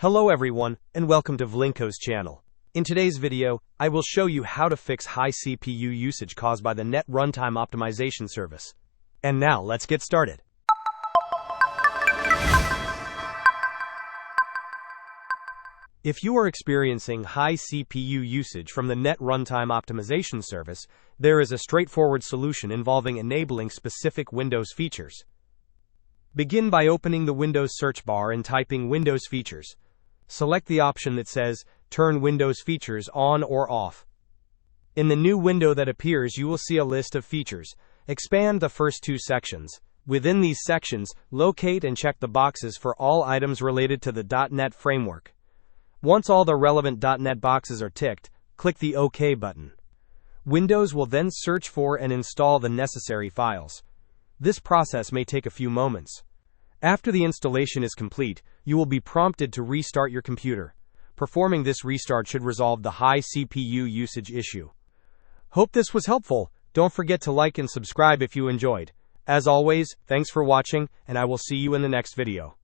Hello everyone, and welcome to Vlinkoz channel. In today's video, I will show you how to fix high CPU usage caused by the Net Runtime Optimization Service. And now, let's get started. If you are experiencing high CPU usage from the Net Runtime Optimization Service, there is a straightforward solution involving enabling specific Windows features. Begin by opening the Windows search bar and typing Windows Features. Select the option that says, Turn Windows Features on or off. In the new window that appears, you will see a list of features. Expand the first two sections. Within these sections, locate and check the boxes for all items related to the .NET framework. Once all the relevant .NET boxes are ticked, click the OK button. Windows will then search for and install the necessary files. This process may take a few moments. After the installation is complete, you will be prompted to restart your computer. Performing this restart should resolve the high CPU usage issue. Hope this was helpful. Don't forget to like and subscribe if you enjoyed. As always, thanks for watching, and I will see you in the next video.